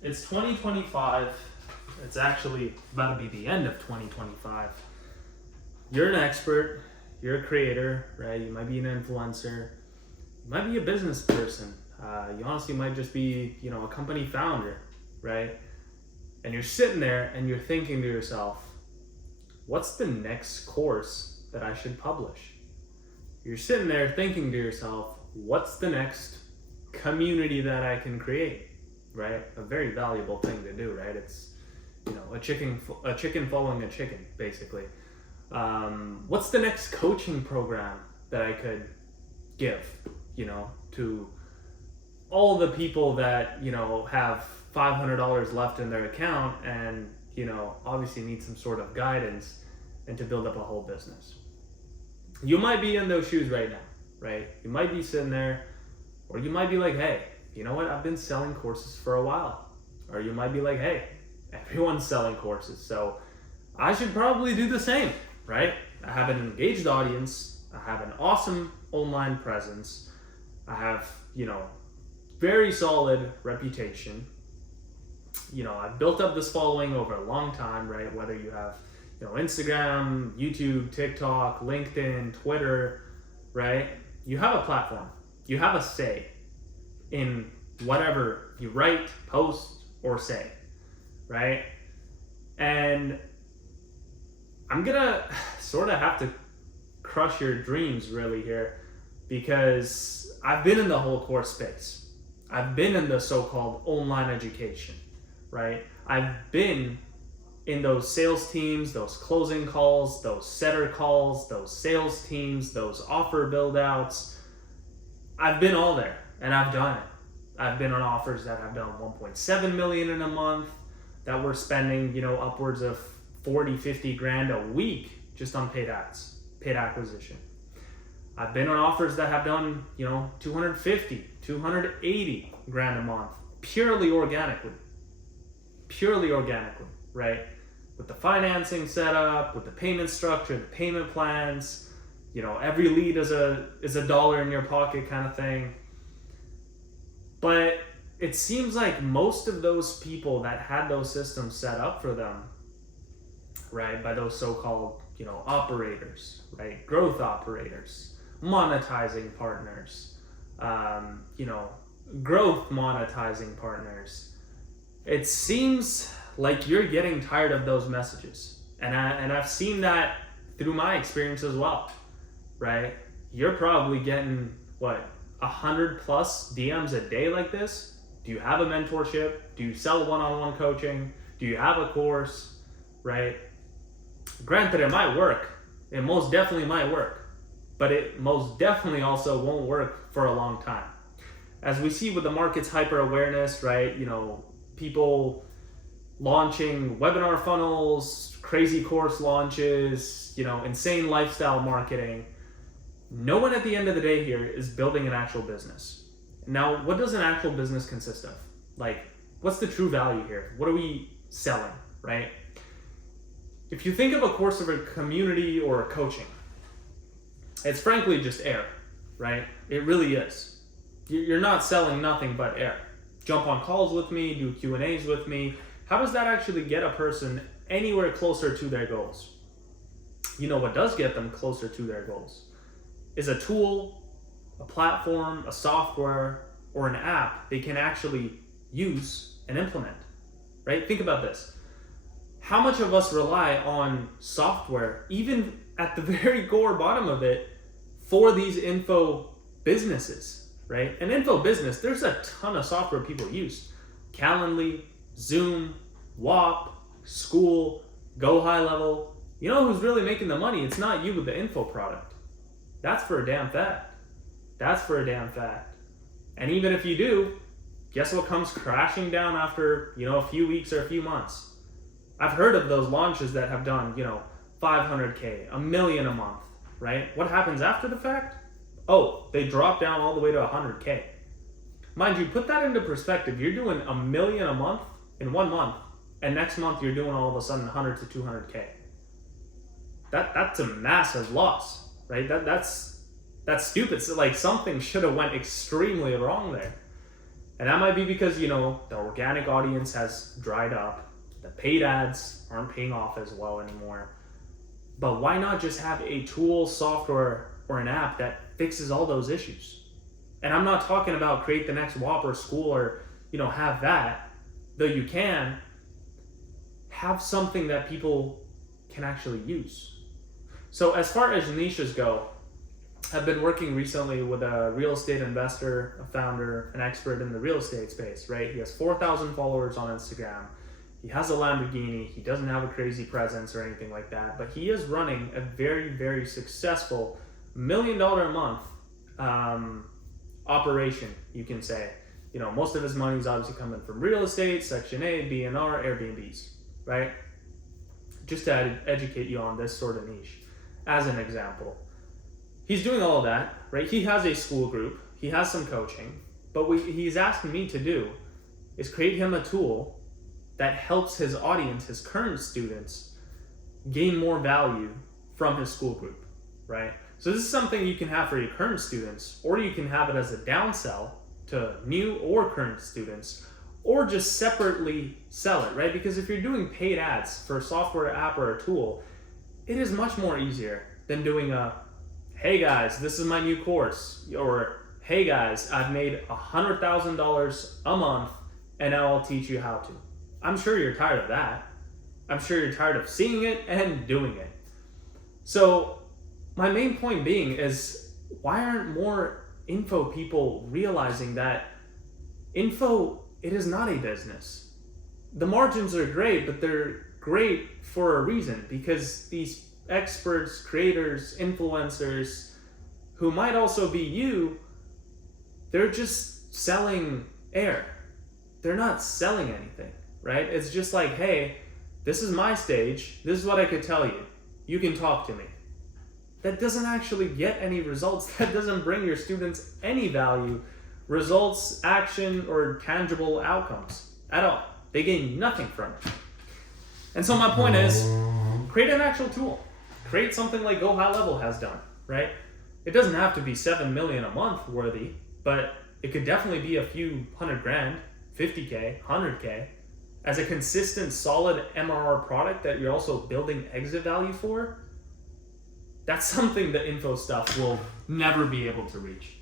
It's 2025. It's actually about to be the end of 2025. You're an expert. You're a creator, right? You might be an influencer. You might be a business person. You honestly might just be, a company founder, right? And you're sitting there and you're thinking to yourself, what's the next course that I should publish? You're sitting there thinking to yourself, what's the next community that I can create, right? A very valuable thing to do, right? It's, a chicken following a chicken, basically. What's the next coaching program that I could give, to all the people that, have $500 left in their account and, obviously need some sort of guidance and to build up a whole business. You might be in those shoes right now, right? You might be sitting there, or you might be like, hey, you know what? I've been selling courses for a while. Or you might be like, hey, everyone's selling courses, so I should probably do the same, right? I have an engaged audience. I have an awesome online presence. I have, very solid reputation. I've built up this following over a long time, right? Whether you have, Instagram, YouTube, TikTok, LinkedIn, Twitter, right? You have a platform. You have a say in whatever you write, post, or say, right? And I'm gonna sort of have to crush your dreams really here, because I've been in the whole course space. I've been in the so-called online education, right? I've been in those sales teams, those closing calls, those setter calls, those sales teams, those offer build outs. I've been all there and I've done it. I've been on offers that have done 1.7 million in a month, that we're spending, upwards of 40, 50 grand a week just on paid ads, paid acquisition. I've been on offers that have done, 250, 280 grand a month, purely organically, right? With the financing setup, with the payment structure, the payment plans, every lead is a dollar in your pocket kind of thing. But it seems like most of those people that had those systems set up for them, right, by those so-called, operators, right, growth operators, monetizing partners, growth monetizing partners, it seems like you're getting tired of those messages. And I've seen that through my experience as well, right? You're probably getting, 100 plus DMs a day like this? Do you have a mentorship? Do you sell one-on-one coaching? Do you have a course, right? Granted, it might work. It most definitely might work. But it most definitely also won't work for a long time. As we see with the market's hyper awareness, right? People launching webinar funnels, crazy course launches, insane lifestyle marketing. No one at the end of the day here is building an actual business. Now, what does an actual business consist of? What's the true value here? What are we selling, right? If you think of a course of a community or a coaching, it's frankly just air, right? It really is. You're not selling nothing but air. Jump on calls with me, do Q&As with me. How does that actually get a person anywhere closer to their goals? What does get them closer to their goals is a tool, a platform, a software, or an app they can actually use and implement, right? Think about this. How much of us rely on software, even at the very core bottom of it, for these info businesses, right? An info business, there's a ton of software people use. Calendly, Zoom, WAP, School, Go High Level. You know who's really making the money? It's not you with the info product. That's for a damn fact. And even if you do, guess what comes crashing down after, a few weeks or a few months? I've heard of those launches that have done, 500K, $1 million a month, right? What happens after the fact? Oh, they drop down all the way to 100K. Mind you, put that into perspective. You're doing $1 million a month in 1 month, and next month you're doing all of a sudden 100 to 200K. That's a massive loss, right? That's stupid. So something should have went extremely wrong there. And that might be because, the organic audience has dried up, the paid ads aren't paying off as well anymore. But why not just have a tool, software, or an app that fixes all those issues? And I'm not talking about create the next Whopper school or, have that, though you can. Have something that people can actually use. So as far as niches go, I've been working recently with a real estate investor, a founder, an expert in the real estate space, right? He has 4,000 followers on Instagram. He has a Lamborghini. He doesn't have a crazy presence or anything like that, but he is running a very, very successful $1 million a month operation, you can say. Most of his money is obviously coming from real estate, Section 8, B&R, Airbnbs, right? Just to educate you on this sort of niche, as an example. He's doing all of that, right? He has a school group, he has some coaching, but what he's asking me to do is create him a tool that helps his audience, his current students, gain more value from his school group, right? So this is something you can have for your current students, or you can have it as a downsell to new or current students, or just separately sell it, right? Because if you're doing paid ads for a software, app, or a tool, it is much more easier than doing a, hey guys, this is my new course, or hey guys, I've made $100,000 a month and now I'll teach you how to. I'm sure you're tired of that. I'm sure you're tired of seeing it and doing it. So my main point being is, why aren't more info people realizing that info, it is not a business? The margins are great, but they're great for a reason, because these experts, creators, influencers, who might also be you, they're just selling air. They're not selling anything, right? It's just like, hey, this is my stage. This is what I could tell you. You can talk to me. That doesn't actually get any results. That doesn't bring your students any value, results, action, or tangible outcomes at all. They gain nothing from it. And so my point is, create an actual tool. Create something like Go High Level has done, right? It doesn't have to be 7 million a month worthy, but it could definitely be a few $100,000, 50K, 100K, as a consistent, solid MRR product that you're also building exit value for. That's something the info stuff will never be able to reach.